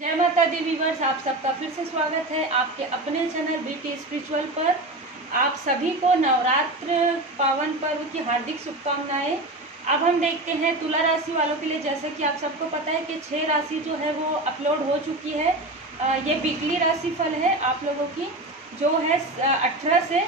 जय माता the viewers, आप सबका फिर से स्वागत है आपके अपने चैनल बीटी स्पिरिचुअल पर। आप सभी को नवरात्र पावन पर्व की हार्दिक शुभकामनाएं। अब हम देखते हैं तुला राशि वालों के लिए। जैसे कि आप सबको पता है कि 6 राशि जो है वो अपलोड हो चुकी है। ये वीकली राशिफल है आप लोगों की, जो है 18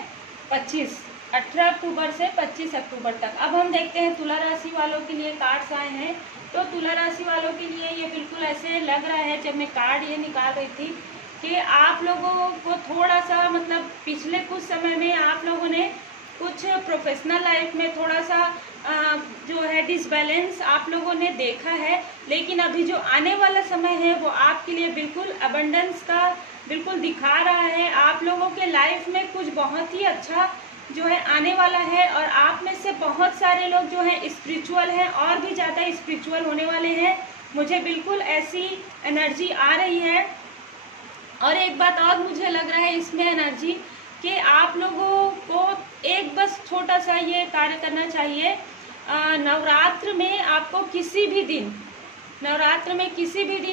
अक्टूबर से 25 अक्टूबर तक। अब हम देखते हैं तुला राशि वालों के लिए कार्ड्स आए हैं। तो तुला राशि वालों के लिए ये बिल्कुल ऐसे लग रहा है, जब मैं कार्ड ये निकाल रही थी, कि आप लोगों को थोड़ा सा मतलब पिछले कुछ समय में आप लोगों ने कुछ प्रोफेशनल लाइफ में थोड़ा सा जो है डिसबैलेंस आप लोगों ने देखा है। लेकिन अभी जो आने वाला समय है वो आपके लिए बिल्कुल अबंडेंस का बिल्कुल दिखा रहा है। आप लोगों के लाइफ में कुछ बहुत ही अच्छा जो है आने वाला है, और आप में से बहुत सारे लोग जो हैं स्पिरिचुअल हैं और भी ज़्यादा स्पिरिचुअल होने वाले हैं। मुझे बिल्कुल ऐसी एनर्जी आ रही है। और एक बात और मुझे लग रहा है इसमें एनर्जी, कि आप लोगों को एक बस छोटा सा ये कार्य करना चाहिए। नवरात्र में आपको किसी भी दिन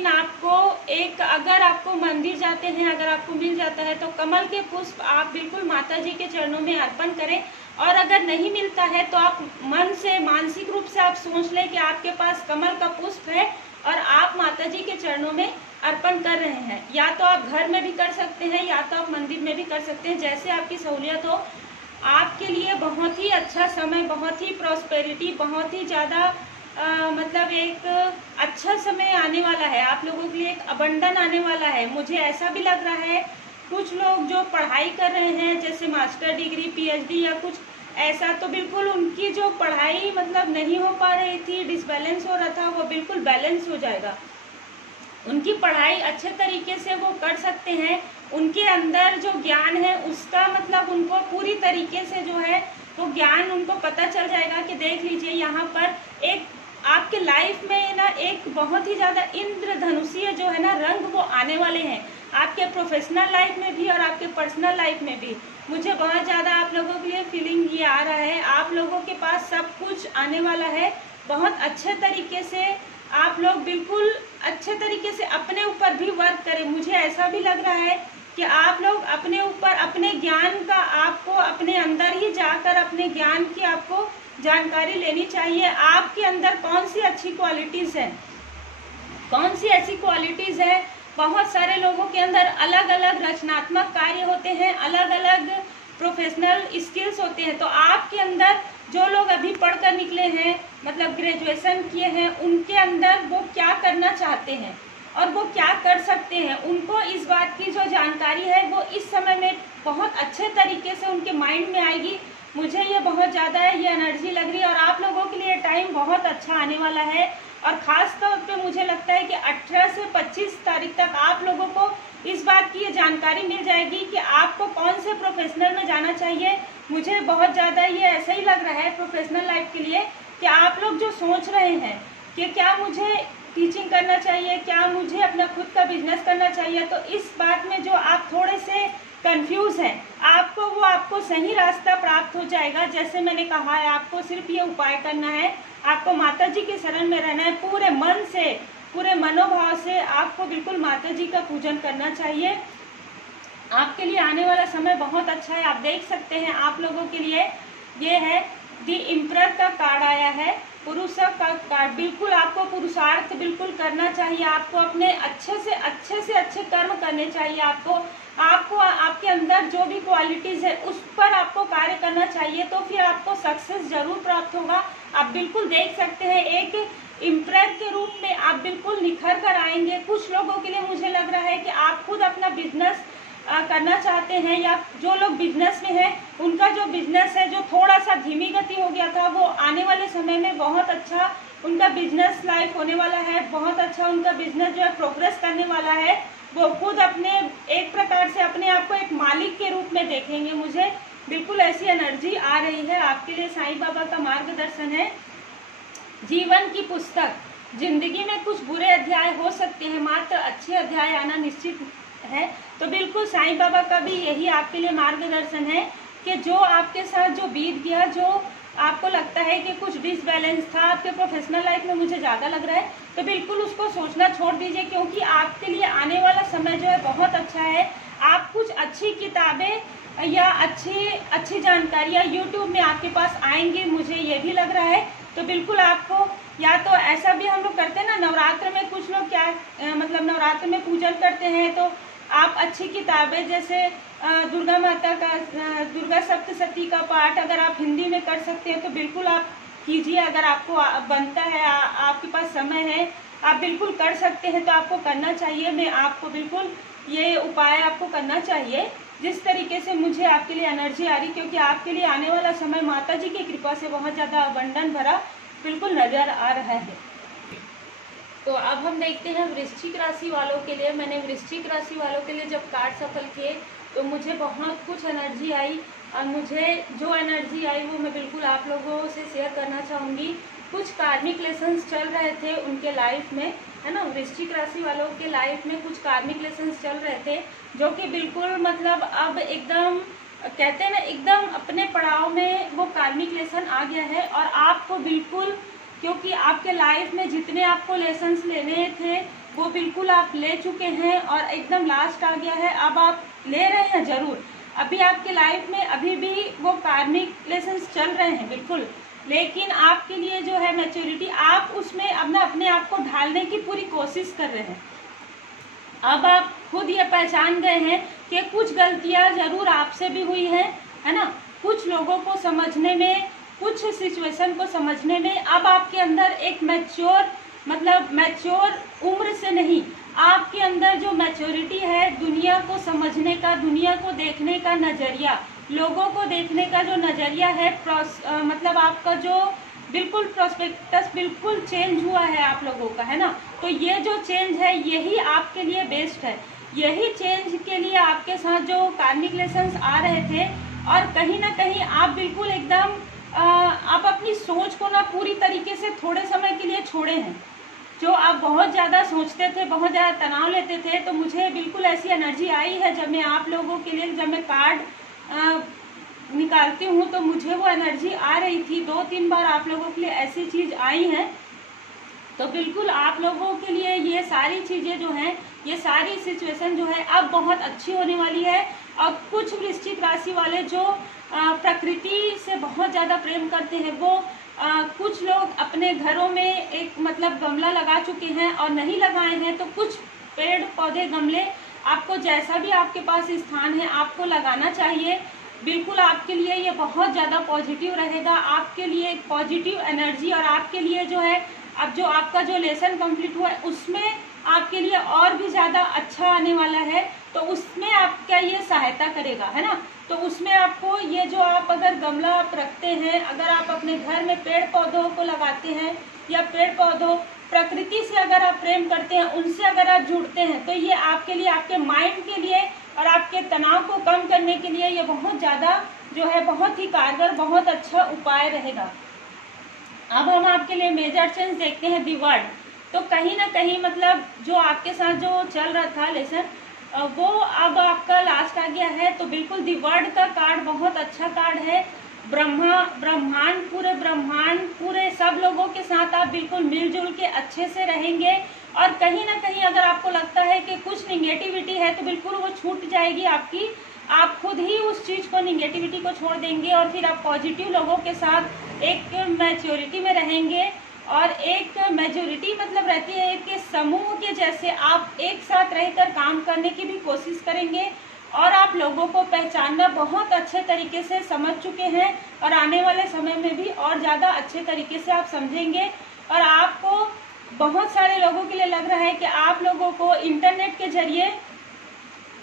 आपको एक, अगर आपको मंदिर जाते हैं, अगर आपको मिल जाता है तो कमल के पुष्प आप बिल्कुल माता जी के चरणों में अर्पण करें। और अगर नहीं मिलता है तो आप मन से, मानसिक रूप से आप सोच लें कि आपके पास कमल का पुष्प है और आप माता जी के चरणों में अर्पण कर रहे हैं। या तो आप घर में भी कर सकते हैं, या तो आप मंदिर में भी कर सकते हैं, जैसे आपकी सहूलियत हो। आपके लिए बहुत ही अच्छा समय, बहुत ही प्रॉस्पेरिटी, बहुत ही ज़्यादा मतलब एक अच्छा समय आने वाला है। आप लोगों के लिए एक अबंडन आने वाला है। मुझे ऐसा भी लग रहा है, कुछ लोग जो पढ़ाई कर रहे हैं, जैसे मास्टर डिग्री, पीएचडी या कुछ ऐसा, तो बिल्कुल उनकी जो पढ़ाई मतलब नहीं हो पा रही थी, डिसबैलेंस हो रहा था, वो बिल्कुल बैलेंस हो जाएगा। उनकी पढ़ाई अच्छे तरीके से वो कर सकते हैं। उनके अंदर जो ज्ञान है उसका मतलब उनको पूरी तरीके से जो है वो ज्ञान उनको पता चल जाएगा। कि देख लीजिए यहाँ पर एक आपके लाइफ में ना एक बहुत ही ज़्यादा इंद्रधनुषीय जो है ना रंग वो आने वाले हैं, आपके प्रोफेशनल लाइफ में भी और आपके पर्सनल लाइफ में भी। मुझे बहुत ज़्यादा आप लोगों के लिए फीलिंग ये आ रहा है, आप लोगों के पास सब कुछ आने वाला है। बहुत अच्छे तरीके से आप लोग बिल्कुल अच्छे तरीके से अपने ऊपर भी वर्क करें। मुझे ऐसा भी लग रहा है कि आप लोग अपने ऊपर, अपने ज्ञान का, आपको अपने अंदर ही जाकर अपने ज्ञान की आपको जानकारी लेनी चाहिए। आपके अंदर कौन सी अच्छी क्वालिटीज़ हैं, कौन सी ऐसी क्वालिटीज़ है। बहुत सारे लोगों के अंदर अलग अलग रचनात्मक कार्य होते हैं, अलग अलग प्रोफेशनल स्किल्स होते हैं। तो आपके अंदर जो लोग अभी पढ़कर निकले हैं, मतलब ग्रेजुएशन किए हैं, उनके अंदर वो क्या करना चाहते हैं और वो क्या कर सकते हैं, उनको इस बात की जो जानकारी है वो इस समय में बहुत अच्छे तरीके से उनके माइंड में आएगी। मुझे ये बहुत ज़्यादा है, ये एनर्जी लग रही है। और आप लोगों के लिए टाइम बहुत अच्छा आने वाला है। और ख़ास तौर पे मुझे लगता है कि 18 से 25 तारीख तक आप लोगों को इस बात की ये जानकारी मिल जाएगी कि आपको कौन से प्रोफेशनल में जाना चाहिए। मुझे बहुत ज़्यादा ये ऐसा ही लग रहा है प्रोफेशनल लाइफ के लिए, कि आप लोग जो सोच रहे हैं कि क्या मुझे टीचिंग करना चाहिए, क्या मुझे अपना खुद का बिजनेस करना चाहिए, तो इस बात में जो आप थोड़े से कंफ्यूज हैं, आपको सही रास्ता प्राप्त हो जाएगा। जैसे मैंने कहा है, आपको सिर्फ ये उपाय करना है, आपको माता जी के शरण में रहना है, पूरे मन से, पूरे मनोभाव से आपको बिल्कुल माता जी का पूजन करना चाहिए। आपके लिए आने वाला समय बहुत अच्छा है। आप देख सकते हैं, आप लोगों के लिए ये है दी इम्परर का कार्ड आया है, पुरुष का कार्ड। बिल्कुल आपको पुरुषार्थ बिल्कुल करना चाहिए, आपको अपने अच्छे से अच्छे कर्म करने चाहिए। आपको आपके अंदर जो भी क्वालिटीज़ है उस पर आपको कार्य करना चाहिए, तो फिर आपको सक्सेस जरूर प्राप्त होगा। आप बिल्कुल देख सकते हैं, एक इम्परर के रूप में आप बिल्कुल निखर कर आएंगे। कुछ लोगों के लिए मुझे लग रहा है कि आप खुद अपना बिजनेस करना चाहते हैं, या जो लोग बिजनेस में हैं उनका जो बिजनेस है जो थोड़ा सा धीमी गति हो गया था, वो आने वाले समय में बहुत अच्छा उनका बिजनेस लाइफ होने वाला है। बहुत अच्छा उनका बिजनेस जो है प्रोग्रेस करने वाला है। वो खुद अपने एक प्रकार से अपने आप को एक मालिक के रूप में देखेंगे। मुझे बिल्कुल ऐसी एनर्जी आ रही है। आपके लिए साईं बाबा का मार्गदर्शन है। जीवन की पुस्तक, जिंदगी में कुछ बुरे अध्याय हो सकते हैं, मात्र अच्छे अध्याय आना निश्चित है। तो बिल्कुल साईं बाबा का भी यही आपके लिए मार्गदर्शन है कि जो आपके साथ जो बीत गया, जो आपको लगता है कि कुछ डिसबैलेंस था आपके प्रोफेशनल लाइफ में, मुझे ज़्यादा लग रहा है, तो बिल्कुल उसको सोचना छोड़ दीजिए, क्योंकि आपके लिए आने वाला समय जो है बहुत अच्छा है। आप कुछ अच्छी किताबें या अच्छी जानकारियाँ यूट्यूब में आपके पास आएंगी, मुझे ये भी लग रहा है। तो बिल्कुल आपको, या तो ऐसा भी हम लोग करते हैं ना, नवरात्र में कुछ लोग क्या मतलब नवरात्र में पूजन करते हैं, तो आप अच्छी किताबें जैसे दुर्गा माता का दुर्गा सप्तशती का पाठ अगर आप हिंदी में कर सकते हैं तो बिल्कुल आप कीजिए। अगर आपको बनता है, आपके पास समय है, आप बिल्कुल कर सकते हैं तो आपको करना चाहिए। मैं आपको बिल्कुल ये उपाय आपको करना चाहिए जिस तरीके से मुझे आपके लिए एनर्जी आ रही, क्योंकि आपके लिए आने वाला समय माता जी की कृपा से बहुत ज़्यादा अबंडन भरा बिल्कुल नज़र आ रहा है। तो अब हम देखते हैं वृश्चिक राशि वालों के लिए। मैंने वृश्चिक राशि वालों के लिए जब कार्ड सफल किए तो मुझे बहुत कुछ एनर्जी आई, और मुझे जो एनर्जी आई वो मैं बिल्कुल आप लोगों से शेयर करना चाहूँगी। कुछ कार्मिक लेसन्स चल रहे थे उनके लाइफ में, है ना, वृश्चिक राशि वालों के लाइफ में कुछ कार्मिक लेसन्स चल रहे थे जो कि बिल्कुल मतलब अब एकदम कहते हैं ना, एकदम अपने पड़ाव में वो कार्मिक लेसन आ गया है। और आपको बिल्कुल, क्योंकि आपके लाइफ में जितने आपको लेसन्स लेने थे वो बिल्कुल आप ले चुके हैं और एकदम लास्ट आ गया है। अब आप ले रहे हैं जरूर, अभी आपके लाइफ में अभी भी वो कार्मिक लेसन्स चल रहे हैं बिल्कुल, लेकिन आपके लिए जो है मैच्योरिटी, आप उसमें अपना अपने आप को ढालने की पूरी कोशिश कर रहे हैं। अब आप खुद ये पहचान गए हैं कि कुछ गलतियां जरूर आपसे भी हुई है ना, कुछ लोगों को समझने में, कुछ सिचुएशन को समझने में अब आपके अंदर एक मैच्योर उम्र से नहीं, आपके अंदर जो मैच्योरिटी है, दुनिया को समझने का, दुनिया को देखने का नजरिया, लोगों को देखने का जो नजरिया है, मतलब आपका जो बिल्कुल प्रोस्पेक्टस बिल्कुल चेंज हुआ है आप लोगों का, है ना। तो ये जो चेंज है यही आपके लिए बेस्ट है। यही चेंज के लिए आपके साथ जो कार्मिक लेसन्स आ रहे थे, और कहीं ना कहीं आप बिल्कुल एकदम आप अपनी सोच को ना पूरी तरीके से थोड़े समय के लिए छोड़े हैं। जो आप बहुत ज़्यादा सोचते थे, बहुत ज़्यादा तनाव लेते थे, तो मुझे बिल्कुल ऐसी एनर्जी आई है जब मैं आप लोगों के लिए, जब मैं कार्ड निकालती हूँ तो मुझे वो एनर्जी आ रही थी। 2-3 बार आप लोगों के लिए ऐसी चीज आई है, तो बिल्कुल आप लोगों के लिए ये सारी चीजें जो हैं, ये सारी सिचुएशन जो है अब बहुत अच्छी होने वाली है। और कुछ वृश्चिक राशि वाले जो प्रकृति से बहुत ज्यादा प्रेम करते हैं, वो कुछ लोग अपने घरों में एक मतलब गमला लगा चुके हैं, और नहीं लगाए हैं तो कुछ पेड़ पौधे गमले आपको जैसा भी आपके पास स्थान है आपको लगाना चाहिए। बिल्कुल आपके लिए ये बहुत ज़्यादा पॉजिटिव रहेगा, आपके लिए एक पॉजिटिव एनर्जी, और आपके लिए जो है अब जो आपका जो लेसन कंप्लीट हुआ है उसमें आपके लिए और भी ज़्यादा अच्छा आने वाला है। तो उसमें आपका ये सहायता करेगा, है ना। तो उसमें आपको ये जो आप अगर गमला आप रखते हैं, अगर आप अपने घर में पेड़ पौधों को लगाते हैं, या पेड़ पौधों प्रकृति से अगर आप प्रेम करते हैं, उनसे अगर आप जुड़ते हैं, तो ये आपके लिए, आपके माइंड के लिए और आपके तनाव को कम करने के लिए ये बहुत ज़्यादा जो है बहुत ही कारगर, बहुत अच्छा उपाय रहेगा। अब हम आपके लिए मेजर चेंज देखते हैं दी वर्ड। तो कहीं ना कहीं मतलब जो आपके साथ जो चल रहा था लेसन, वो अब आपका लास्ट आ गया है। तो बिल्कुल दी वर्ड का कार्ड बहुत अच्छा कार्ड है। ब्रह्मांड पूरे सब लोगों के साथ आप बिल्कुल मिलजुल के अच्छे से रहेंगे। और कहीं ना कहीं अगर आपको लगता है कि कुछ निगेटिविटी है तो बिल्कुल वो छूट जाएगी आपकी, आप खुद ही उस चीज को, निगेटिविटी को छोड़ देंगे, और फिर आप पॉजिटिव लोगों के साथ एक मैच्योरिटी में रहेंगे। और एक मेजोरिटी मतलब रहती है एक समूह के जैसे आप एक साथ रहकर काम करने की भी कोशिश करेंगे, और आप लोगों को पहचानना बहुत अच्छे तरीके से समझ चुके हैं, और आने वाले समय में भी और ज़्यादा अच्छे तरीके से आप समझेंगे। और आपको बहुत सारे लोगों के लिए लग रहा है कि आप लोगों को इंटरनेट के जरिए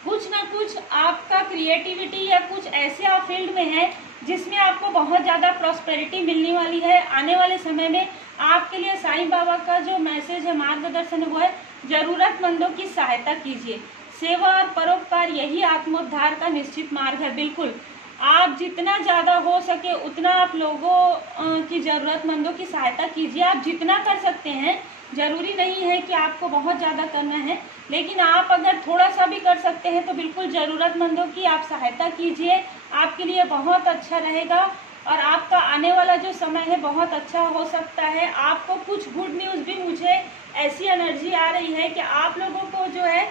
कुछ ना कुछ आपका क्रिएटिविटी या कुछ ऐसे आप फील्ड में है जिसमें आपको बहुत ज़्यादा प्रॉस्पेरिटी मिलने वाली है आने वाले समय में। आपके लिए साईं बाबा का जो मैसेज है, मार्गदर्शन है, वो है जरूरतमंदों की सहायता कीजिए। सेवा और परोपकार यही आत्मोद्धार का निश्चित मार्ग है। बिल्कुल आप जितना ज़्यादा हो सके उतना आप लोगों की ज़रूरतमंदों की सहायता कीजिए। आप जितना कर सकते हैं, जरूरी नहीं है कि आपको बहुत ज़्यादा करना है, लेकिन आप अगर थोड़ा सा भी कर सकते हैं तो बिल्कुल ज़रूरतमंदों की आप सहायता कीजिए, आपके लिए बहुत अच्छा रहेगा। और आपका आने वाला जो समय है बहुत अच्छा हो सकता है। आपको कुछ गुड न्यूज़ भी, मुझे ऐसी एनर्जी आ रही है कि आप लोगों को जो है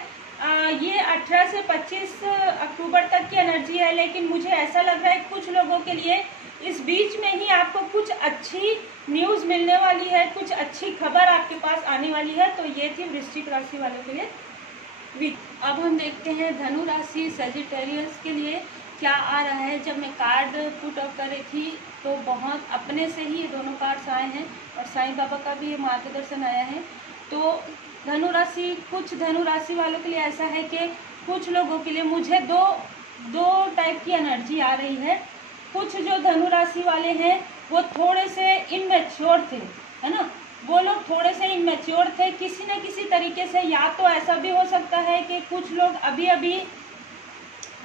ये 18 से 25 अक्टूबर तक की एनर्जी है, लेकिन मुझे ऐसा लग रहा है कुछ लोगों के लिए इस बीच में ही आपको कुछ अच्छी न्यूज़ मिलने वाली है, कुछ अच्छी खबर आपके पास आने वाली है। तो ये थी वृश्चिक राशि वालों के लिए। अब हम देखते हैं धनु राशि सजिटेरियस के लिए क्या आ रहा है। जब मैं कार्ड पुट अप कर रही थी तो बहुत अपने से ही ये दोनों कार्ड्स आए हैं और साईं बाबा का भी ये मार्गदर्शन आया है। तो धनु राशि, कुछ धनु राशि वालों के लिए ऐसा है कि कुछ लोगों के लिए मुझे दो टाइप की एनर्जी आ रही है। कुछ जो धनु राशि वाले हैं वो थोड़े से इनमेच्योर थे, है ना, वो लोग थोड़े से इनमेच्योर थे किसी न किसी तरीके से। या तो ऐसा भी हो सकता है कि कुछ लोग अभी अभी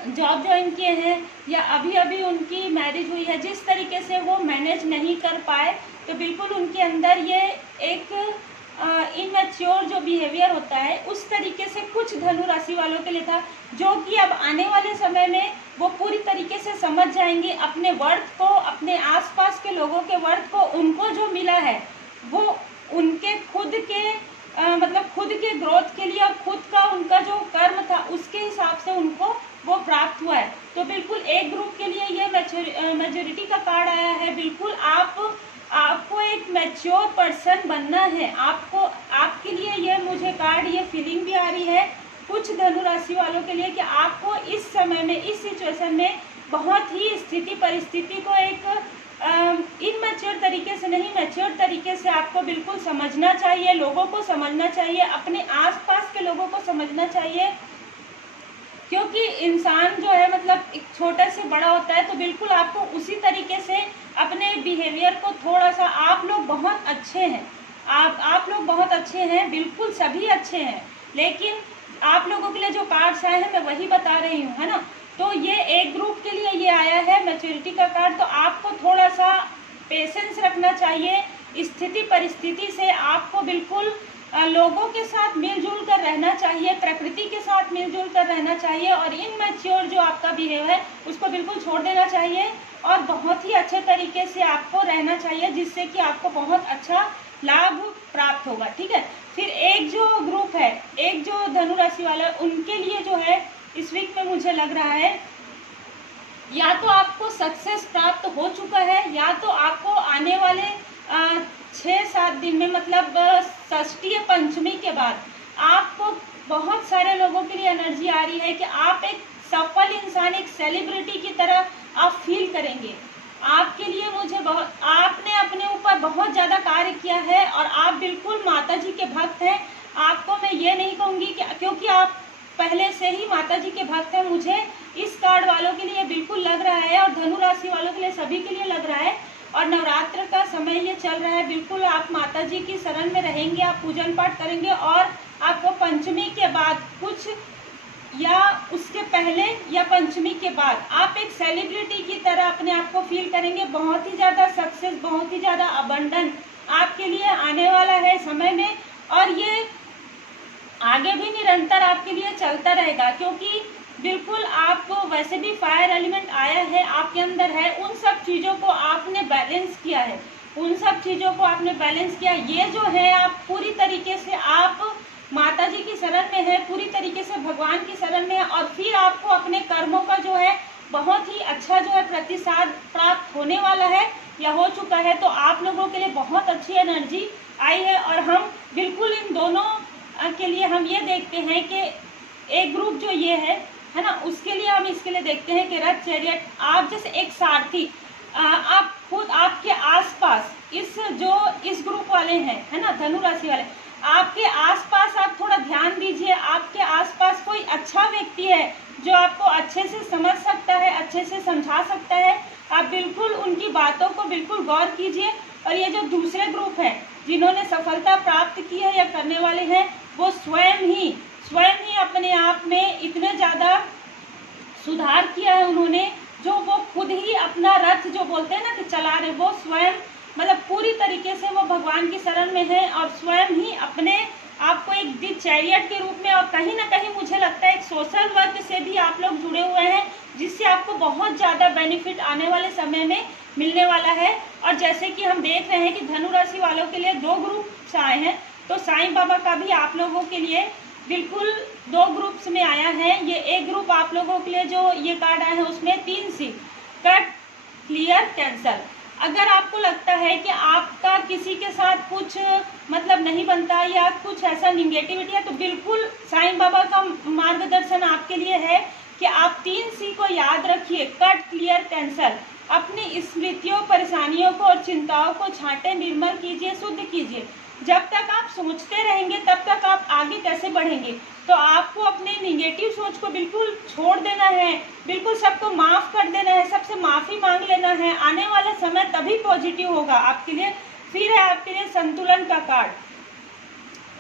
जॉब ज्वाइन किए हैं या अभी अभी उनकी मैरिज हुई है, जिस तरीके से वो मैनेज नहीं कर पाए तो बिल्कुल उनके अंदर ये एक इनमेच्योर जो बिहेवियर होता है उस तरीके से कुछ धनु राशि वालों के लिए था, जो कि अब आने वाले समय में वो पूरी तरीके से समझ जाएंगे अपने वर्थ को, अपने आसपास के लोगों के वर्थ को। उनको जो मिला है वो उनके खुद के मतलब खुद के ग्रोथ के लिए, खुद का उनका जो कर्म था उसके हिसाब से उनको वो प्राप्त हुआ है। तो बिल्कुल एक ग्रुप के लिए ये मेजोरिटी का कार्ड आया है। बिल्कुल आपको एक मैच्योर पर्सन बनना है, आपको, आपके लिए ये मुझे कार्ड, ये फीलिंग भी आ रही है कुछ धनु राशि वालों के लिए कि आपको इस समय में, इस सिचुएशन में बहुत ही स्थिति परिस्थिति को एक इनमेच्योर तरीके से नहीं, मैच्योर तरीके से आपको बिल्कुल समझना चाहिए, लोगों को समझना चाहिए, अपने आसपास के लोगों को समझना चाहिए। क्योंकि इंसान जो है मतलब एक छोटे से बड़ा होता है, तो बिल्कुल आपको उसी तरीके से अपने बिहेवियर को थोड़ा सा, आप लोग बहुत अच्छे हैं, आप लोग बहुत अच्छे हैं, बिल्कुल सभी अच्छे हैं, लेकिन आप लोगों के लिए जो कार्ड्स आए हैं मैं वही बता रही हूँ, है ना। तो ये एक ग्रुप के लिए ये आया है मैच्योरिटी का कार्ड। तो आपको थोड़ा सा पेशेंस रखना चाहिए, स्थिति परिस्थिति से आपको बिल्कुल लोगों के साथ मिलजुल कर रहना चाहिए, प्रकृति के साथ मिलजुल कर रहना चाहिए, और इनमैच्योर जो आपका बिहेव है उसको बिल्कुल छोड़ देना चाहिए और बहुत ही अच्छे तरीके से आपको रहना चाहिए, जिससे कि आपको बहुत अच्छा लाभ प्राप्त होगा, ठीक है। फिर एक जो ग्रुप है, एक जो धनु राशि वाला, उनके लिए जो है इस वीक में मुझे लग रहा है या तो आपको सक्सेस प्राप्त हो चुका है, या तो आपको आने वाले 6-7 दिन में, मतलब षष्ठी या पंचमी के बाद आपको, बहुत सारे लोगों के लिए एनर्जी आ रही है कि आप एक सफल इंसान, एक सेलिब्रिटी की तरह आप फील करेंगे। आपके लिए मुझे बहुत, आपने अपने ऊपर बहुत ज्यादा कार्य किया है और आप बिल्कुल माता जी के भक्त हैं। आपको मैं ये नहीं कहूंगी कि क्योंकि आप पहले से ही माता जी के भक्त हैं, मुझे इस कार्ड वालों के लिए बिल्कुल लग रहा है और धनु राशि वालों के लिए, सभी के लिए लग रहा है। और नवरात्र का समय ये चल रहा है, बिल्कुल आप माता जी की शरण में रहेंगे, आप पूजन पाठ करेंगे और आपको पंचमी के बाद कुछ, या उसके पहले या पंचमी के बाद आप एक सेलिब्रिटी की तरह अपने आप को फील करेंगे। बहुत ही ज्यादा सक्सेस, बहुत ही ज्यादा अबंडन आपके लिए आने वाला है समय में, और ये आगे भी निरंतर आपके लिए चलता रहेगा, क्योंकि बिल्कुल आपको वैसे भी फायर एलिमेंट आया है, आपके अंदर है, उन सब चीजों को आपने बैलेंस किया है, उन सब चीजों को आपने बैलेंस किया। ये जो है आप पूरी तरीके से आप माता जी की शरण में है, पूरी तरीके से भगवान की शरण में है, और फिर आपको अपने कर्मों का जो है बहुत ही अच्छा जो है प्रतिसाद प्राप्त होने वाला है या हो चुका है। तो आप लोगों के लिए बहुत अच्छी एनर्जी आई है, और हम बिल्कुल इन दोनों के लिए हम ये देखते हैं कि एक ग्रुप जो ये है ना, उसके लिए हम इसके लिए देखते हैं कि रथ, चैरियट, आप जैसे एक सारथी, आप खुद आपके आसपास इस ग्रुप वाले हैं, है ना, धनु राशि वाले, आपके आसपास आप थोड़ा ध्यान दीजिए। आपके आसपास कोई अच्छा व्यक्ति है जो आपको अच्छे से समझ सकता है, अच्छे से समझा सकता है, आप बिल्कुल उनकी बातों को बिल्कुल गौर कीजिए। और ये जो दूसरे ग्रुप है जिन्होंने सफलता प्राप्त की है या करने वाले हैं, वो स्वयं ही अपने आप में इतने ज्यादा सुधार किया है उन्होंने, जो वो खुद ही अपना रथ जो बोलते हैं ना कि चला रहे, वो स्वयं मतलब पूरी तरीके से वो भगवान की शरण में है और स्वयं ही अपने आपको एक दी चैरियट के रूप में, और कहीं ना कहीं मुझे लगता है एक सोशल वर्क से भी आप लोग जुड़े हुए हैं, जिससे आपको बहुत ज़्यादा बेनिफिट आने वाले समय में मिलने वाला है। और जैसे कि हम देख रहे हैं कि धनु राशि वालों के लिए 2 ग्रुप्स आए हैं, तो साईं बाबा का भी आप लोगों के लिए बिल्कुल 2 ग्रुप्स में आया है। ये एक ग्रुप आप लोगों के लिए जो ये कार्ड आए हैं उसमें 3 सी, कट, क्लियर, कैंसल। अगर आपको लगता है कि आपका किसी के साथ कुछ मतलब नहीं बनता या कुछ ऐसा निगेटिविटी है, तो बिल्कुल साईं बाबा का मार्गदर्शन आपके लिए है कि आप 3 सी को याद रखिए, कट, क्लियर, कैंसल। अपनी स्मृतियों, परेशानियों को और चिंताओं को छांटे, निर्मल कीजिए, शुद्ध कीजिए। जब तक आप सोचते रहेंगे तब तक आप आगे कैसे बढ़ेंगे। तो आपको अपने निगेटिव सोच को बिल्कुल छोड़ देना है, बिल्कुल सबको माफ कर देना है, सबसे माफी मांग लेना है। आने वाला समय तभी पॉजिटिव होगा आपके लिए। फिर है आपके लिए संतुलन का कार्ड।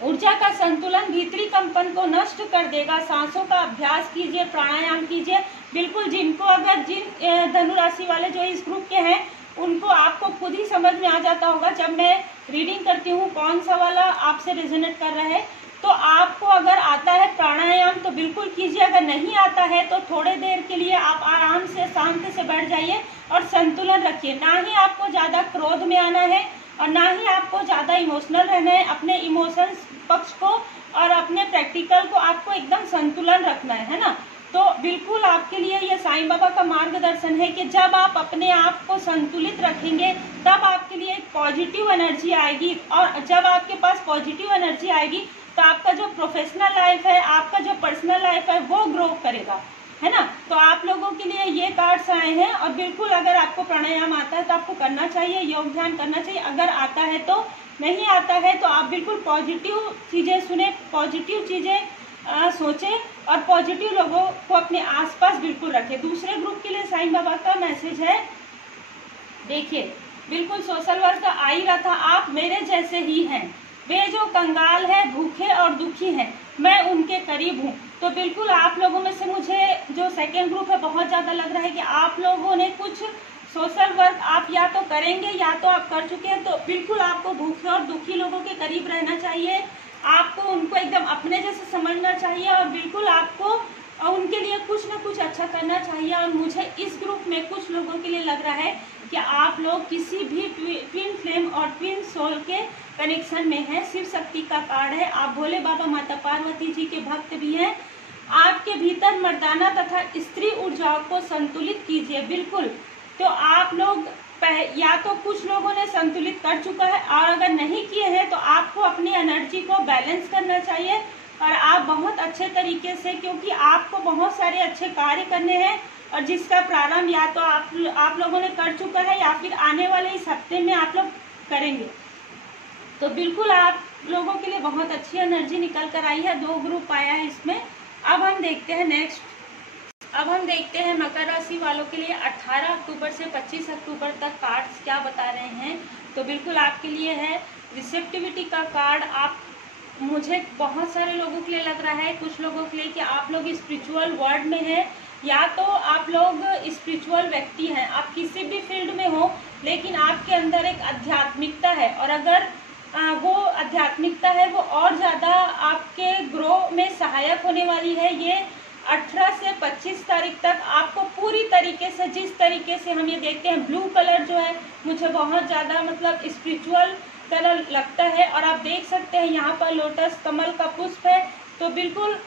ऊर्जा का संतुलन भीतरी कंपन को नष्ट कर देगा। सांसों का अभ्यास कीजिए, प्राणायाम कीजिए। बिल्कुल जिनको अगर जिन धनु राशि वाले जो इस ग्रुप के हैं उनको आपको खुद ही समझ में आ जाता होगा जब मैं रीडिंग करती हूँ कौन सा वाला आपसे रेजोनेट कर रहा है। तो आपको अगर आता है प्राणायाम तो बिल्कुल कीजिए, अगर नहीं आता है तो थोड़े देर के लिए आप आराम से शांति से बैठ जाइए और संतुलन रखिए। ना ही आपको ज़्यादा क्रोध में आना है और ना ही आपको ज़्यादा इमोशनल रहना है। अपने इमोशंस पक्ष को और अपने प्रैक्टिकल को आपको एकदम संतुलन रखना है ना। तो बिल्कुल आपके लिए ये साईं बाबा का मार्गदर्शन है कि जब आप अपने आप को संतुलित रखेंगे तब आपके लिए एक पॉजिटिव एनर्जी आएगी। और जब आपके पास पॉजिटिव एनर्जी आएगी तो आपका जो प्रोफेशनल लाइफ है, आपका जो पर्सनल लाइफ है वो ग्रो करेगा, है ना। तो आप लोगों के लिए ये कार्ड्स आए हैं। और बिल्कुल अगर आपको प्राणायाम आता है तो आपको करना चाहिए, योग ध्यान करना चाहिए। अगर आता है तो, नहीं आता है तो आप बिल्कुल पॉजिटिव चीज़ें सुने, पॉजिटिव चीज़ें सोचें और पॉजिटिव लोगों को अपने आसपास बिल्कुल रखें। दूसरे ग्रुप के लिए साईं बाबा का मैसेज है, देखिए बिल्कुल सोशल वर्क का आ ही रहा था। आप मेरे जैसे ही हैं, वे जो कंगाल है, भूखे और दुखी हैं, मैं उनके करीब हूँ। तो बिल्कुल आप लोगों में से मुझे जो सेकेंड ग्रुप है बहुत ज़्यादा लग रहा है कि आप लोगों ने कुछ सोशल वर्क आप या तो करेंगे या तो आप कर चुके हैं। तो बिल्कुल आपको भूखे और दुखी लोगों के करीब रहना चाहिए, आपको उनको एकदम अपने जैसे समझना चाहिए और बिल्कुल आपको उनके लिए कुछ ना कुछ अच्छा करना चाहिए। और मुझे इस ग्रुप में कुछ लोगों के लिए लग रहा है कि आप लोग किसी भी ट्विन फ्लेम और ट्विन सोल के कनेक्शन में हैं। शिव शक्ति का कार्ड है, आप भोले बाबा माता पार्वती जी के भक्त भी हैं। आपके भीतर मर्दाना तथा स्त्री ऊर्जाओं को संतुलित कीजिए। बिल्कुल तो आप लोग या तो कुछ लोगों ने संतुलित कर चुका है और अगर नहीं किए हैं तो आपको अपनी एनर्जी को बैलेंस करना चाहिए। और आप बहुत अच्छे तरीके से, क्योंकि आपको बहुत सारे अच्छे कार्य करने हैं और जिसका प्रारंभ या तो आप लोगों ने कर चुका है या फिर आने वाले इस हफ्ते में आप लोग करेंगे। तो बिल्कुल आप लोगों के लिए बहुत अच्छी एनर्जी निकल कर आई है। 2 ग्रुप आया है इसमें। अब हम देखते हैं नेक्स्ट। अब हम देखते हैं मकर राशि वालों के लिए 18 अक्टूबर से 25 अक्टूबर तक कार्ड्स क्या बता रहे हैं। तो बिल्कुल आपके लिए है रिसेप्टिविटी का कार्ड। आप, मुझे बहुत सारे लोगों के लिए लग रहा है, कुछ लोगों के लिए कि आप लोग स्पिरिचुअल वर्ल्ड में हैं या तो आप लोग स्पिरिचुअल व्यक्ति हैं। आप किसी भी फील्ड में हो लेकिन आपके अंदर एक आध्यात्मिकता है और अगर वो आध्यात्मिकता है वो और ज़्यादा आपके ग्रो में सहायक होने वाली है। ये 18 से 25 तारीख तक आपको पूरी तरीके से, जिस तरीके से हम ये देखते हैं ब्लू कलर जो है मुझे बहुत ज़्यादा मतलब स्पिरिचुअल कलर लगता है। और आप देख सकते हैं यहाँ पर लोटस कमल का पुष्प है। तो बिल्कुल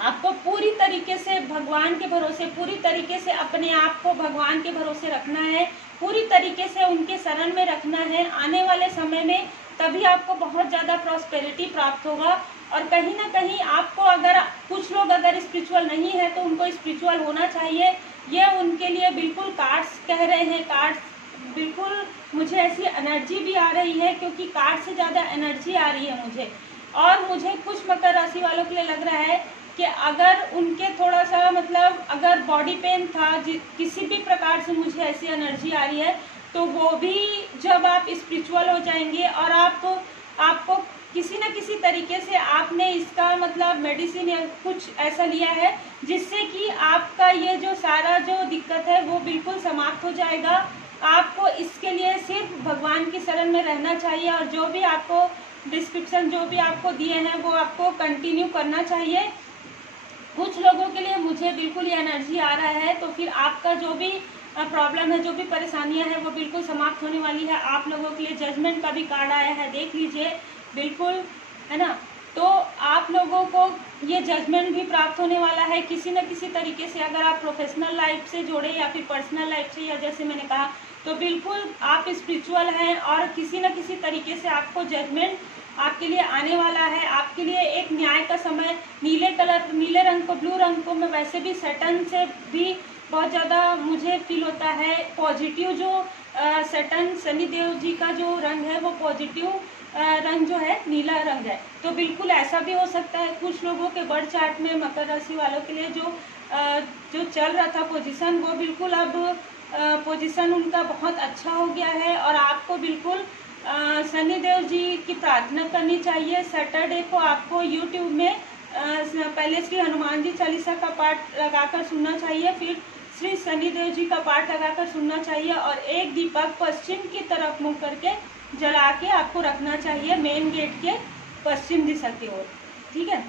आपको पूरी तरीके से भगवान के भरोसे, पूरी तरीके से अपने आप को भगवान के भरोसे रखना है, पूरी तरीके से उनके शरण में रखना है। आने वाले समय में तभी आपको बहुत ज़्यादा प्रॉस्पेरिटी प्राप्त होगा। और कहीं ना कहीं आपको, अगर कुछ लोग अगर स्पिरिचुअल नहीं है तो उनको स्पिरिचुअल होना चाहिए, ये उनके लिए बिल्कुल कार्ड्स कह रहे हैं। कार्ड्स बिल्कुल मुझे ऐसी एनर्जी भी आ रही है क्योंकि कार्ड से ज़्यादा एनर्जी आ रही है मुझे। और मुझे कुछ मकर राशि वालों के लिए लग रहा है कि अगर उनके थोड़ा सा मतलब अगर बॉडी पेन था, किसी भी प्रकार से मुझे ऐसी एनर्जी आ रही है, तो वो भी जब आप स्पिरिचुअल हो जाएंगे और आपको किसी न किसी तरीके से आपने इसका मतलब मेडिसिन या कुछ ऐसा लिया है जिससे कि आपका ये जो सारा जो दिक्कत है वो बिल्कुल समाप्त हो जाएगा। आपको इसके लिए सिर्फ भगवान की शरण में रहना चाहिए और जो भी आपको डिस्क्रिप्शन जो भी आपको दिए हैं वो आपको कंटिन्यू करना चाहिए। कुछ लोगों के लिए मुझे बिल्कुल ये एनर्जी आ रहा है, तो फिर आपका जो भी प्रॉब्लम है, जो भी परेशानियां हैं, वो बिल्कुल समाप्त होने वाली है। आप लोगों के लिए जजमेंट का भी कार्ड आया है, देख लीजिए, बिल्कुल, है ना। तो आप लोगों को ये जजमेंट भी प्राप्त होने वाला है किसी न किसी तरीके से। अगर आप प्रोफेशनल लाइफ से जुड़े या फिर पर्सनल लाइफ से, या जैसे मैंने कहा, तो बिल्कुल आप स्पिरिचुअल हैं और किसी न किसी तरीके से आपको जजमेंट आपके लिए आने वाला है। आपके लिए एक न्याय का समय, नीले रंग को, ब्लू रंग को मैं वैसे भी सैटर्न से भी बहुत ज़्यादा मुझे फील होता है पॉजिटिव। जो सैटर्न शनिदेव जी का जो रंग है वो पॉजिटिव रंग जो है नीला रंग है। तो बिल्कुल ऐसा भी हो सकता है कुछ लोगों के बर्थ चार्ट में, मकर राशि वालों के लिए जो चल रहा था पोजीशन, वो बिल्कुल अब पोजीशन उनका बहुत अच्छा हो गया है। और आपको बिल्कुल शनिदेव जी की प्रार्थना करनी चाहिए। सैटरडे को आपको यूट्यूब में पहले श्री हनुमान जी चालीसा का पाठ लगाकर सुनना चाहिए, फिर श्री शनिदेव जी का पाठ लगाकर सुनना चाहिए, और एक दीपक पश्चिम की तरफ मुंह करके जला के आपको रखना चाहिए, मेन गेट के पश्चिम दिशा की ओर, ठीक है।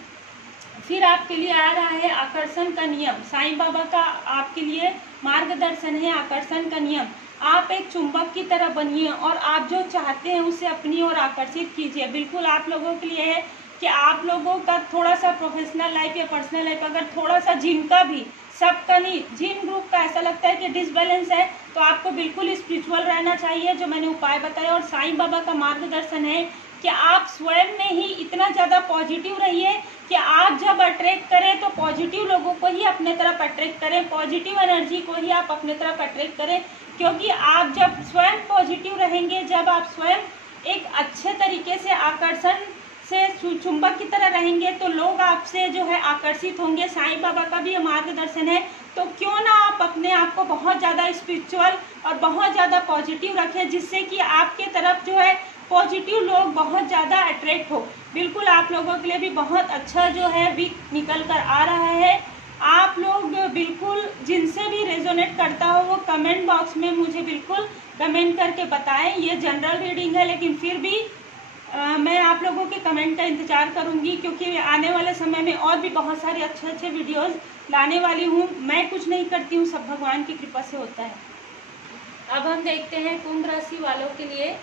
फिर आपके लिए आ रहा है आकर्षण का नियम। साईं बाबा का आपके लिए मार्गदर्शन है आकर्षण का नियम। आप एक चुंबक की तरह बनिए और आप जो चाहते हैं उसे अपनी ओर आकर्षित कीजिए। बिल्कुल आप लोगों के लिए है कि आप लोगों का थोड़ा सा प्रोफेशनल लाइफ या पर्सनल लाइफ, अगर थोड़ा सा जिनका भी, सबका नहीं, जिन ग्रुप का ऐसा लगता है कि डिसबैलेंस है, तो आपको बिल्कुल स्पिरिचुअल रहना चाहिए, जो मैंने उपाय बताया। और साईं बाबा का मार्गदर्शन है कि आप स्वयं में ही इतना ज़्यादा पॉजिटिव रहिए कि आप जब अट्रैक्ट करें तो पॉजिटिव लोगों को ही अपने तरफ अट्रैक्ट करें, पॉजिटिव एनर्जी को ही आप अपने तरफ अट्रैक्ट करें। क्योंकि आप जब स्वयं पॉजिटिव रहेंगे, जब आप स्वयं एक अच्छे तरीके से आकर्षण से चुंबक की तरह रहेंगे, तो लोग आपसे जो है आकर्षित होंगे। साईं बाबा का भी मार्गदर्शन है, तो क्यों ना आप अपने आप को बहुत ज़्यादा स्पिरिचुअल और बहुत ज़्यादा पॉजिटिव रखें, जिससे कि आपके तरफ जो है पॉजिटिव लोग बहुत ज़्यादा अट्रैक्ट हो। बिल्कुल आप लोगों के लिए भी बहुत अच्छा जो है वीक निकल कर आ रहा है। आप लोग बिल्कुल जिनसे भी रेजोनेट करता हो वो कमेंट बॉक्स में मुझे बिल्कुल कमेंट करके बताएं। ये जनरल रीडिंग है, लेकिन फिर भी मैं आप लोगों के कमेंट का इंतजार करूंगी, क्योंकि आने वाले समय में और भी बहुत सारे अच्छे अच्छे वीडियोस लाने वाली हूँ। मैं कुछ नहीं करती हूँ, सब भगवान की कृपा से होता है। अब हम देखते हैं कुंभ राशि वालों के लिए।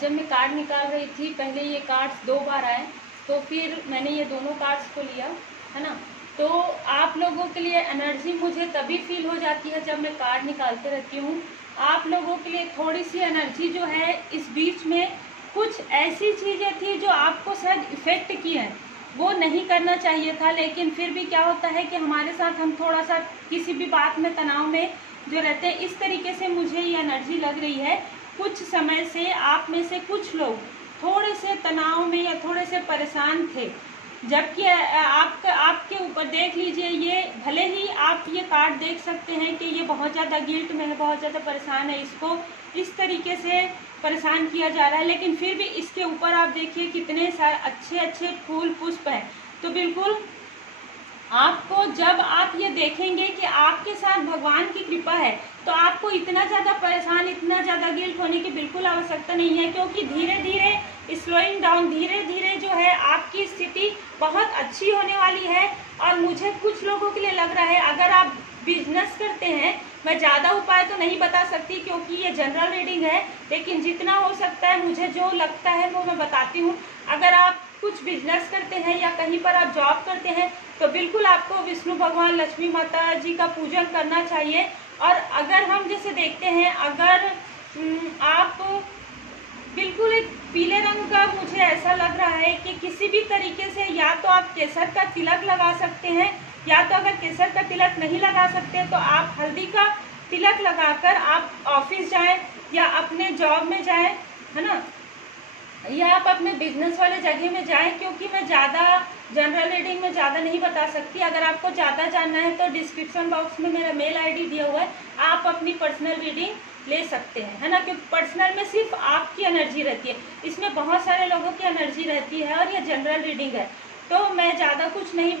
जब मैं कार्ड निकाल रही थी, पहले ये कार्ड्स 2 बार आए, तो फिर मैंने ये दोनों कार्ड्स को लिया, है ना। तो आप लोगों के लिए एनर्जी मुझे तभी फील हो जाती है जब मैं कार्ड निकालते रहती हूँ। आप लोगों के लिए थोड़ी सी एनर्जी जो है, इस बीच में कुछ ऐसी चीज़ें थी जो आपको शायद इफेक्ट की है, वो नहीं करना चाहिए था, लेकिन फिर भी क्या होता है कि हमारे साथ हम थोड़ा सा किसी भी बात में तनाव में जो रहते हैं, इस तरीके से मुझे ये एनर्जी लग रही है। कुछ समय से आप में से कुछ लोग थोड़े से तनाव में या थोड़े से परेशान थे, जबकि आपके ऊपर देख लीजिए, ये भले ही आप ये कार्ड देख सकते हैं कि ये बहुत ज़्यादा गिल्ट में है, बहुत ज़्यादा परेशान है, इसको इस तरीके से परेशान किया जा रहा है, लेकिन फिर भी इसके ऊपर आप देखिए कितने सारे अच्छे अच्छे फूल पुष्प हैं। तो बिल्कुल आपको, जब आप ये देखेंगे कि आपके साथ भगवान की कृपा है, तो आपको इतना ज़्यादा परेशान, इतना ज़्यादा गिल्ट होने की बिल्कुल आवश्यकता नहीं है, क्योंकि धीरे धीरे स्लोइंग डाउन, धीरे धीरे जो है आपकी स्थिति बहुत अच्छी होने वाली है। और मुझे कुछ लोगों के लिए लग रहा है, अगर आप बिजनेस करते हैं, मैं ज़्यादा उपाय तो नहीं बता सकती क्योंकि ये जनरल रीडिंग है, लेकिन जितना हो सकता है मुझे जो लगता है वो मैं बताती हूँ। अगर आप कुछ बिजनेस करते हैं या कहीं पर आप जॉब करते हैं, तो बिल्कुल आपको विष्णु भगवान, लक्ष्मी माता जी का पूजन करना चाहिए। और अगर हम जैसे देखते हैं, अगर आप बिल्कुल एक पीले रंग का, मुझे ऐसा लग रहा है कि किसी भी तरीके से या तो आप केसर का तिलक लगा सकते हैं, या तो अगर केसर का तिलक नहीं लगा सकते तो आप हल्दी का तिलक लगाकर आप ऑफिस जाएं या अपने जॉब में जाएं, है ना, या आप अपने बिजनेस वाले जगह में जाएं। क्योंकि मैं ज़्यादा जनरल रीडिंग में ज़्यादा नहीं बता सकती। अगर आपको ज़्यादा जानना है तो डिस्क्रिप्शन बॉक्स में मेरा मेल आईडी दिया हुआ है, आप अपनी पर्सनल रीडिंग ले सकते हैं, है ना। क्योंकि पर्सनल में सिर्फ आपकी एनर्जी रहती है, इसमें बहुत सारे लोगों की एनर्जी रहती है, और ये जनरल रीडिंग है, तो मैं ज़्यादा कुछ नहीं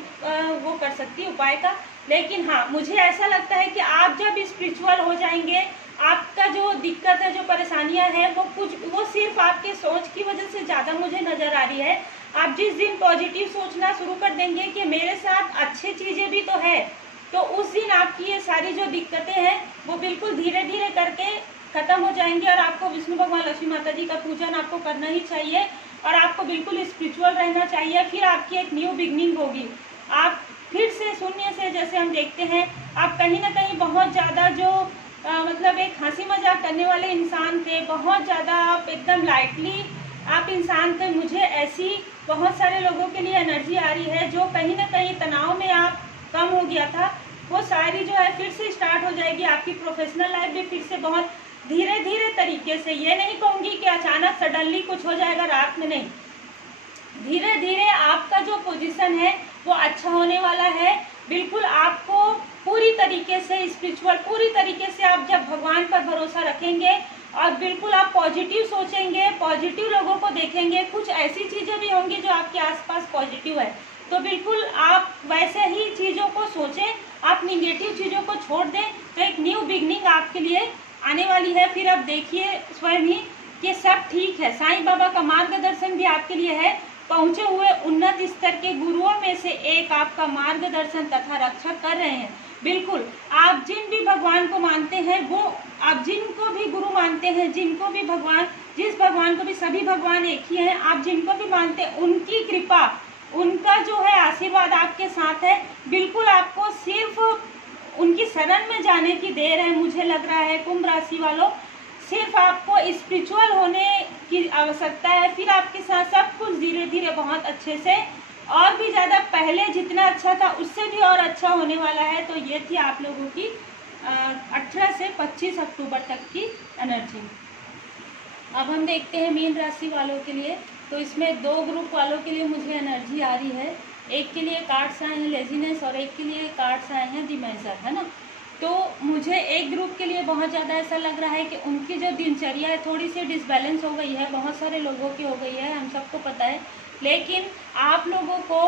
वो कर सकती उपाय का। लेकिन हाँ, मुझे ऐसा लगता है कि आप जब स्पिरिचुअल हो जाएंगे, आपका जो दिक्कत है, जो परेशानियां हैं, वो सिर्फ आपके सोच की वजह से ज़्यादा मुझे नज़र आ रही है। आप जिस दिन पॉजिटिव सोचना शुरू कर देंगे कि मेरे साथ अच्छे अच्छी चीजें भी तो है। तो उस दिन आपकी ये सारी जो दिक्कतें हैं वो बिल्कुल धीरे धीरे करके खत्म हो जाएंगी और आपको विष्णु भगवान लक्ष्मी माता जी का पूजन आपको करना ही चाहिए और आपको बिल्कुल स्पिरिचुअल रहना चाहिए। फिर आपकी एक न्यू बिगनिंग होगी। आप फिर से शून्य से, जैसे हम देखते हैं, आप कहीं ना कहीं बहुत ज़्यादा जो मतलब एक हंसी मजाक करने वाले इंसान थे, बहुत ज़्यादा आप एकदम लाइटली आप इंसान थे। मुझे ऐसी बहुत सारे लोगों के लिए एनर्जी आ रही है जो कहीं ना कहीं तनाव में आप कम हो गया था, वो सारी जो है फिर से स्टार्ट हो जाएगी। आपकी प्रोफेशनल लाइफ भी फिर से बहुत धीरे धीरे तरीके से, ये नहीं कहूँगी कि अचानक सडनली कुछ हो जाएगा रात में, नहीं, धीरे धीरे आपका जो पोजीशन है वो अच्छा होने वाला है। बिल्कुल आपको पूरी तरीके से स्पिरिचुअल, पूरी तरीके से आप जब भगवान पर भरोसा रखेंगे और बिल्कुल आप पॉजिटिव सोचेंगे, पॉजिटिव लोगों को देखेंगे, कुछ ऐसी चीजें भी होंगी जो आपके आसपास पॉजिटिव है, तो बिल्कुल आप वैसे ही चीजों को सोचें, आप निगेटिव चीजों को छोड़ दें, तो एक न्यू बिगनिंग आपके लिए आने वाली है। फिर आप देखिए स्वयं ही कि सब ठीक है। साईं बाबा का मार्गदर्शन भी आपके लिए है। पहुंचे हुए उन्नत स्तर के गुरुओं में से एक आपका मार्गदर्शन तथा रक्षा कर रहे हैं। बिल्कुल आप जिन भी भगवान को मानते हैं, वो आप जिनको भी गुरु मानते हैं, जिनको भी भगवान, जिस भगवान को भी, सभी भगवान एक ही हैं, आप जिनको भी मानते हैं उनकी कृपा, उनका जो है आशीर्वाद आपके साथ है। बिल्कुल आपको सिर्फ उनकी शरण में जाने की देर है। मुझे लग रहा है कुंभ राशि वालों, सिर्फ आपको स्पिरिचुअल होने की आवश्यकता है, फिर आपके साथ सब कुछ धीरे धीरे बहुत अच्छे से और भी ज़्यादा, पहले जितना अच्छा था उससे भी और अच्छा होने वाला है। तो ये थी आप लोगों की 18 से 25 अक्टूबर तक की एनर्जी। अब हम देखते हैं मीन राशि वालों के लिए। तो इसमें 2 ग्रुप वालों के लिए मुझे एनर्जी आ रही है। एक के लिए कार्ड्स आए हैं लेजीनेस और एक के लिए कार्ड्स आए हैं द मेजर, है ना। तो मुझे एक ग्रुप के लिए बहुत ज़्यादा ऐसा लग रहा है कि उनकी जो दिनचर्या है थोड़ी सी डिसबैलेंस हो गई है, बहुत सारे लोगों की हो गई है, हम सबको पता है। लेकिन आप लोगों को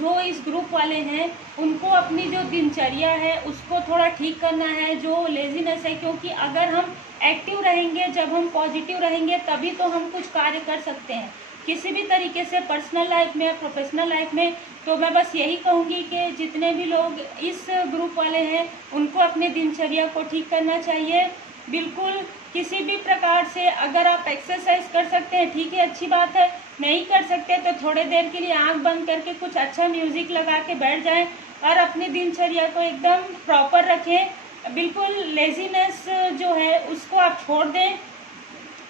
जो इस ग्रुप वाले हैं उनको अपनी जो दिनचर्या है उसको थोड़ा ठीक करना है, जो लेजीनेस है, क्योंकि अगर हम एक्टिव रहेंगे, जब हम पॉजिटिव रहेंगे तभी तो हम कुछ कार्य कर सकते हैं किसी भी तरीके से, पर्सनल लाइफ में, प्रोफेशनल लाइफ में। तो मैं बस यही कहूँगी कि जितने भी लोग इस ग्रुप वाले हैं उनको अपने दिनचर्या को ठीक करना चाहिए। बिल्कुल किसी भी प्रकार से अगर आप एक्सरसाइज कर सकते हैं ठीक है, अच्छी बात है, नहीं कर सकते तो थोड़े देर के लिए आंख बंद करके कुछ अच्छा म्यूजिक लगा के बैठ जाएं और अपनी दिनचर्या को एकदम प्रॉपर रखें। बिल्कुल लेजीनेस जो है उसको आप छोड़ दें,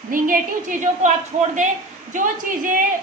निगेटिव चीज़ों को आप छोड़ दें, जो चीज़ें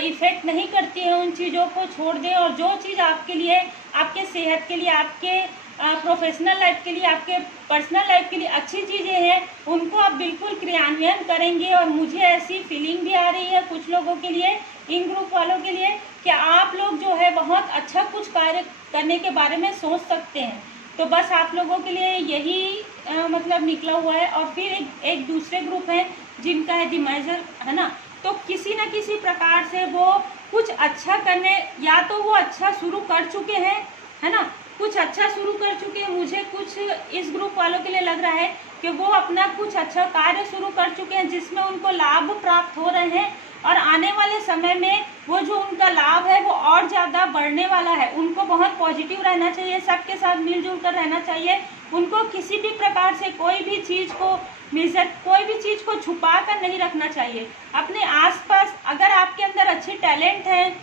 इफ़ेक्ट नहीं करती हैं उन चीज़ों को छोड़ दें, और जो चीज़ आपके लिए, आपके सेहत के लिए, आपके प्रोफेशनल लाइफ के लिए, आपके पर्सनल लाइफ के लिए अच्छी चीज़ें हैं उनको आप बिल्कुल क्रियान्वयन करेंगे। और मुझे ऐसी फीलिंग भी आ रही है कुछ लोगों के लिए, इन ग्रुप वालों के लिए, कि आप लोग जो है बहुत अच्छा कुछ कार्य करने के बारे में सोच सकते हैं। तो बस आप लोगों के लिए यही मतलब निकला हुआ है। और फिर एक दूसरे ग्रुप है जिनका है द मेजर, है ना। तो किसी न किसी प्रकार से वो कुछ अच्छा करने, या तो वो अच्छा शुरू कर चुके हैं, है ना, कुछ अच्छा शुरू कर चुके हैं। मुझे कुछ इस ग्रुप वालों के लिए लग रहा है कि वो अपना कुछ अच्छा कार्य शुरू कर चुके हैं जिसमें उनको लाभ प्राप्त हो रहे हैं, और आने वाले समय में वो जो उनका लाभ है वो और ज़्यादा बढ़ने वाला है। उनको बहुत पॉजिटिव रहना चाहिए, सबके साथ मिलजुल कर रहना चाहिए। उनको किसी भी प्रकार से कोई भी चीज़ को कोई भी चीज़ को छुपा कर नहीं रखना चाहिए। अपने आसपास अगर आपके अंदर अच्छे टैलेंट हैं,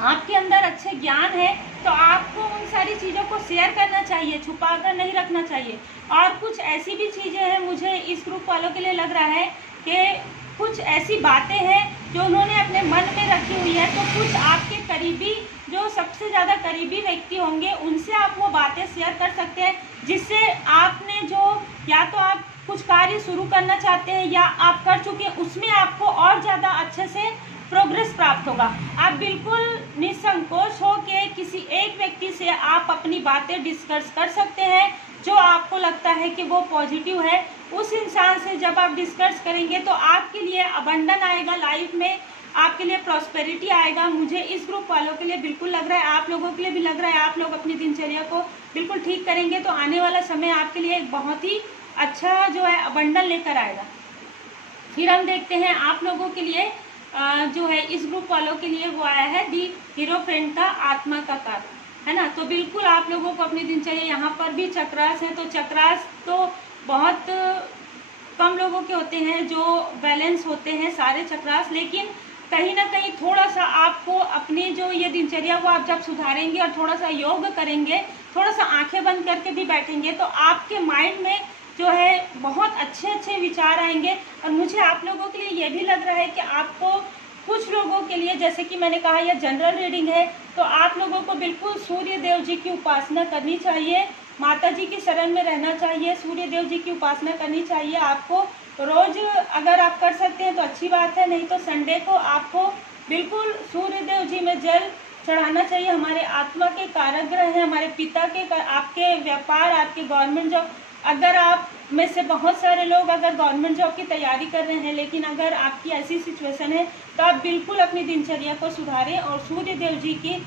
आपके अंदर अच्छे ज्ञान है, तो आपको उन सारी चीज़ों को शेयर करना चाहिए, छुपा कर नहीं रखना चाहिए। और कुछ ऐसी भी चीज़ें हैं, मुझे इस ग्रुप वालों के लिए लग रहा है कि कुछ ऐसी बातें हैं जो उन्होंने अपने मन में रखी हुई है। तो कुछ आपके करीबी, जो सबसे ज़्यादा करीबी व्यक्ति होंगे, उनसे आप वो बातें शेयर कर सकते हैं, जिससे आपने जो, या तो आप कुछ कार्य शुरू करना चाहते हैं या आप कर चुके हैं, उसमें आपको और ज़्यादा अच्छे से प्रोग्रेस प्राप्त होगा। आप बिल्कुल निसंकोच हो के किसी एक व्यक्ति से आप अपनी बातें डिस्कस कर सकते हैं जो आपको लगता है कि वो पॉजिटिव है। उस इंसान से जब आप डिस्कस करेंगे तो आपके लिए अबंडन आएगा लाइफ में, आपके लिए प्रॉस्पेरिटी आएगा। मुझे इस ग्रुप वालों के लिए बिल्कुल लग रहा है, आप लोगों के लिए भी लग रहा है, आप लोग अपनी दिनचर्या को बिल्कुल ठीक करेंगे तो आने वाला समय आपके लिए एक बहुत ही अच्छा जो है अबंडन लेकर आएगा। फिर हम देखते हैं आप लोगों के लिए जो है इस ग्रुप वालों के लिए वो आया है दी हीरोफेंट का आत्मा का कार्ड, है बिल्कुल आप लोगों को अपनी दिनचर्या, यहाँ पर भी चक्रास है, तो चक्रास तो बहुत कम लोगों के होते हैं जो बैलेंस होते हैं सारे चक्रास, लेकिन कहीं ना कहीं थोड़ा सा आपको अपनी जो ये दिनचर्या को आप जब सुधारेंगे और थोड़ा सा योग करेंगे, थोड़ा सा आंखें बंद करके भी बैठेंगे, तो आपके माइंड में जो है बहुत अच्छे अच्छे विचार आएंगे। और मुझे आप लोगों के लिए ये भी लग रहा है कि आपको कुछ लोगों के लिए, जैसे कि मैंने कहा यह जनरल रीडिंग है, तो आप लोगों को बिल्कुल सूर्य देव जी की उपासना करनी चाहिए, माता जी की शरण में रहना चाहिए, सूर्य देव जी की उपासना करनी चाहिए आपको रोज। अगर आप कर सकते हैं तो अच्छी बात है, नहीं तो संडे को आपको बिल्कुल सूर्य देव जी में जल चढ़ाना चाहिए। हमारे आत्मा के कारक ग्रह हैं, हमारे पिता के, आपके व्यापार, आपके गवर्नमेंट जॉब, अगर आप में से बहुत सारे लोग अगर गवर्नमेंट जॉब की तैयारी कर रहे हैं, लेकिन अगर आपकी ऐसी सिचुएशन है तो आप बिल्कुल अपनी दिनचर्या को सुधारें और सूर्य देव जी की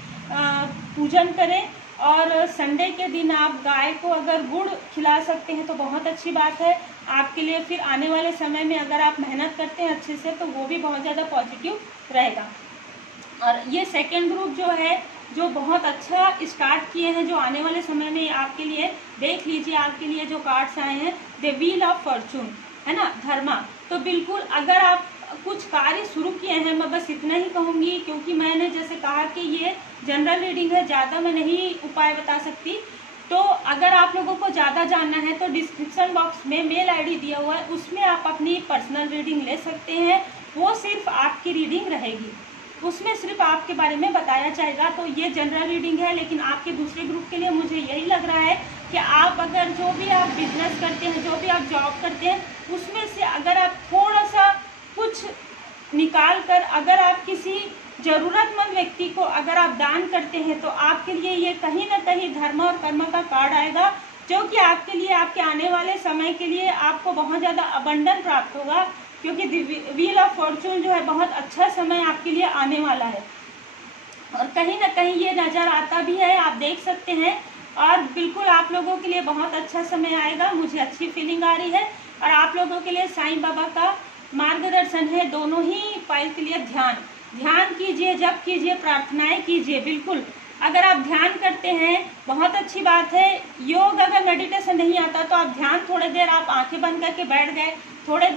पूजन करें। और संडे के दिन आप गाय को अगर गुड़ खिला सकते हैं तो बहुत अच्छी बात है आपके लिए। फिर आने वाले समय में अगर आप मेहनत करते हैं अच्छे से तो वो भी बहुत ज़्यादा पॉजिटिव रहेगा। और ये सेकेंड ग्रुप जो है, जो बहुत अच्छा स्टार्ट किए हैं, जो आने वाले समय में आपके लिए, देख लीजिए आपके लिए जो कार्ड्स आए हैं, द व्हील ऑफ फॉर्चून है ना, धर्मा। तो बिल्कुल अगर आप कुछ कार्य शुरू किए हैं, मैं बस इतना ही कहूँगी, क्योंकि मैंने जैसे कहा कि ये जनरल रीडिंग है, ज़्यादा मैं नहीं उपाय बता सकती। तो अगर आप लोगों को ज़्यादा जानना है तो डिस्क्रिप्शन बॉक्स में मेल आईडी दिया हुआ है, उसमें आप अपनी पर्सनल रीडिंग ले सकते हैं। वो सिर्फ आपकी रीडिंग रहेगी, उसमें सिर्फ आपके बारे में बताया जाएगा। तो ये जनरल रीडिंग है, लेकिन आपके दूसरे ग्रुप के लिए मुझे यही लग रहा है कि आप अगर जो भी आप बिजनेस करते हैं, जो भी आप जॉब करते हैं, उसमें से अगर आप थोड़ा सा कुछ निकाल कर अगर आप किसी जरूरतमंद व्यक्ति को अगर आप दान करते हैं, तो आपके लिए ये कहीं ना कहीं धर्म और कर्म का कार्ड आएगा, जो कि आपके लिए, आपके आने वाले समय के लिए आपको बहुत ज़्यादा अबंडन प्राप्त होगा, क्योंकि व्हील ऑफ फॉर्चून जो है बहुत अच्छा समय आपके लिए आने वाला है। और कहीं ना कहीं ये नज़र आता भी है, आप देख सकते हैं। और बिल्कुल आप लोगों के लिए बहुत अच्छा समय आएगा, मुझे अच्छी फीलिंग आ रही है। और आप लोगों के लिए साईं बाबा का मार्गदर्शन है, दोनों ही उपाय के लिए ध्यान कीजिए, जप कीजिए, प्रार्थनाएं कीजिए। बिल्कुल अगर आप ध्यान करते हैं बहुत अच्छी बात है। योग अगर मेडिटेशन नहीं आता तो आप ध्यान, थोड़ी देर आप आंखें बंद करके बैठ गए, थोड़े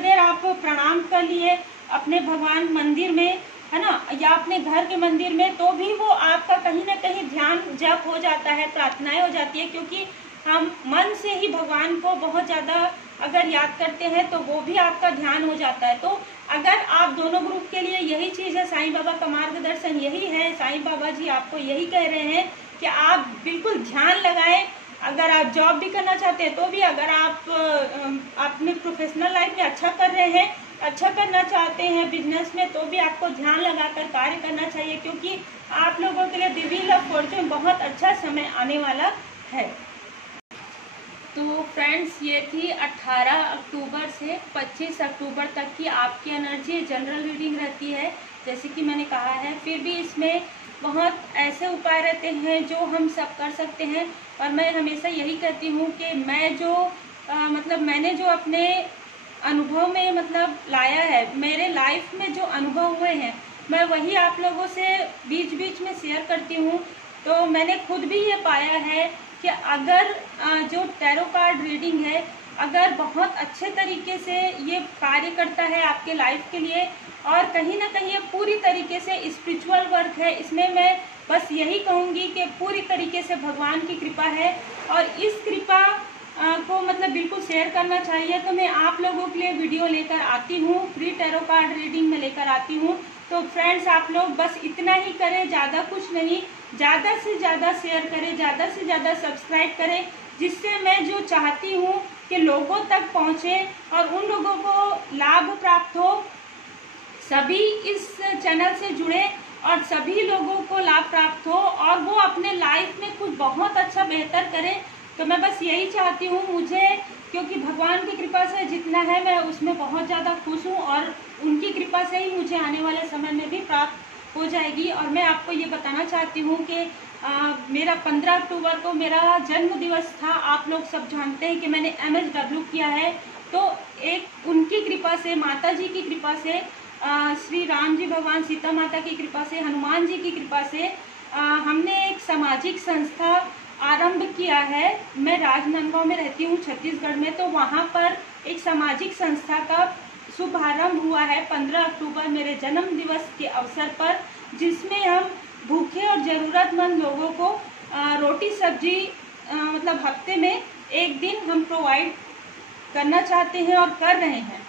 देर आप प्रणाम कर लिए अपने भगवान मंदिर में, है ना, या अपने घर के मंदिर में, तो भी वो आपका कहीं ना कहीं ध्यान जप हो जाता है, प्रार्थनाएं हो जाती है, क्योंकि हम मन से ही भगवान को बहुत ज़्यादा अगर याद करते हैं तो वो भी आपका ध्यान हो जाता है। तो अगर आप दोनों ग्रुप के लिए यही चीज़ है, साईं बाबा का मार्गदर्शन यही है, साईं बाबा जी आपको यही कह रहे हैं कि आप बिल्कुल ध्यान लगाएं। अगर आप जॉब भी करना चाहते हैं तो भी, अगर आप अपने प्रोफेशनल लाइफ में अच्छा कर रहे हैं, अच्छा करना चाहते हैं बिजनेस में, तो भी आपको ध्यान लगाकर कार्य करना चाहिए, क्योंकि आप लोगों के लिए द व्हील ऑफ फॉर्चून बहुत अच्छा समय आने वाला है। तो फ्रेंड्स, ये थी 18 अक्टूबर से 25 अक्टूबर तक की आपकी एनर्जी जनरल रीडिंग रहती है, जैसे कि मैंने कहा है। फिर भी इसमें बहुत ऐसे उपाय रहते हैं जो हम सब कर सकते हैं। और मैं हमेशा यही कहती हूँ कि मैं जो मैंने जो अपने अनुभव में लाया है, मेरे लाइफ में जो अनुभव हुए हैं, मैं वही आप लोगों से बीच बीच में शेयर करती हूँ। तो मैंने खुद भी ये पाया है कि अगर जो टैरो कार्ड रीडिंग है, अगर बहुत अच्छे तरीके से ये कार्य करता है आपके लाइफ के लिए, और कहीं ना कहीं ये पूरी तरीके से स्पिरिचुअल वर्क है, इसमें मैं बस यही कहूँगी कि पूरी तरीके से भगवान की कृपा है, और इस कृपा को बिल्कुल शेयर करना चाहिए। तो मैं आप लोगों के लिए वीडियो लेकर आती हूँ, फ्री टैरो कार्ड रीडिंग में लेकर आती हूँ। तो फ्रेंड्स, आप लोग बस इतना ही करें, ज़्यादा कुछ नहीं, ज़्यादा से ज़्यादा शेयर करें, ज़्यादा से ज़्यादा सब्सक्राइब करें, जिससे मैं जो चाहती हूँ कि लोगों तक पहुँचे और उन लोगों को लाभ प्राप्त हो। सभी इस चैनल से जुड़े और सभी लोगों को लाभ प्राप्त हो और वो अपने लाइफ में कुछ बहुत अच्छा बेहतर करें। तो मैं बस यही चाहती हूँ, मुझे क्योंकि भगवान की कृपा से जितना है मैं उसमें बहुत ज़्यादा खुश हूँ, और उनकी कृपा से ही मुझे आने वाले समय में भी प्राप्त हो जाएगी। और मैं आपको ये बताना चाहती हूँ कि मेरा 15 अक्टूबर को मेरा जन्म दिवस था। आप लोग सब जानते हैं कि मैंने MSW किया है। तो एक उनकी कृपा से, माता जी की कृपा से, श्री राम जी भगवान, सीता माता की कृपा से, हनुमान जी की कृपा से हमने एक सामाजिक संस्था आरंभ किया है। मैं राजनांदगांव में रहती हूँ छत्तीसगढ़ में, तो वहाँ पर एक सामाजिक संस्था का शुभारंभ हुआ है 15 अक्टूबर मेरे जन्म दिवस के अवसर पर, जिसमें हम भूखे और ज़रूरतमंद लोगों को रोटी सब्जी मतलब हफ्ते में एक दिन हम प्रोवाइड करना चाहते हैं और कर रहे हैं।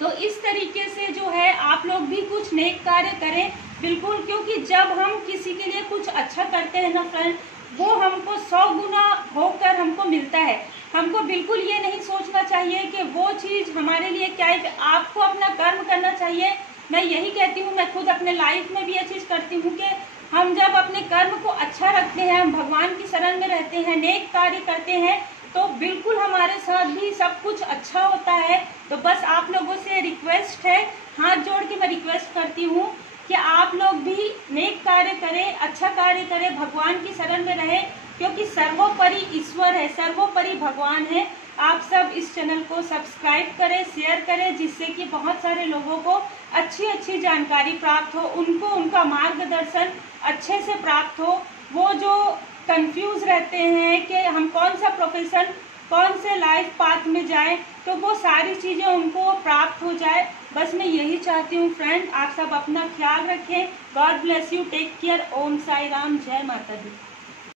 तो इस तरीके से जो है आप लोग भी कुछ नेक कार्य करें बिल्कुल, क्योंकि जब हम किसी के लिए कुछ अच्छा करते हैं ना फ्रेंड, वो हमको 100 गुना होकर हमको मिलता है। हमको बिल्कुल ये नहीं सोचना चाहिए कि वो चीज़ हमारे लिए क्या है। आपको अपना कर्म करना चाहिए। मैं यही कहती हूँ, मैं खुद अपने लाइफ में भी ये चीज़ करती हूँ कि हम जब अपने कर्म को अच्छा रखते हैं, हम भगवान की शरण में रहते हैं, नेक कार्य करते हैं, तो बिल्कुल हमारे साथ भी सब कुछ अच्छा होता है। तो बस आप लोगों से रिक्वेस्ट है, हाथ जोड़ के मैं रिक्वेस्ट करती हूँ कि आप लोग भी नेक कार्य करें, अच्छा कार्य करें, भगवान की शरण में रहें, क्योंकि सर्वोपरि ईश्वर है, सर्वोपरि भगवान है। आप सब इस चैनल को सब्सक्राइब करें, शेयर करें, जिससे कि बहुत सारे लोगों को अच्छी अच्छी जानकारी प्राप्त हो, उनको उनका मार्गदर्शन अच्छे से प्राप्त हो। वो जो कंफ्यूज रहते हैं कि हम कौन सा प्रोफेशन, कौन से लाइफ पाथ में जाएं, तो वो सारी चीज़ें उनको प्राप्त हो जाए। बस मैं यही चाहती हूँ फ्रेंड, आप सब अपना ख्याल रखें। God bless you, take care. Om Sai Ram, जय माता दी।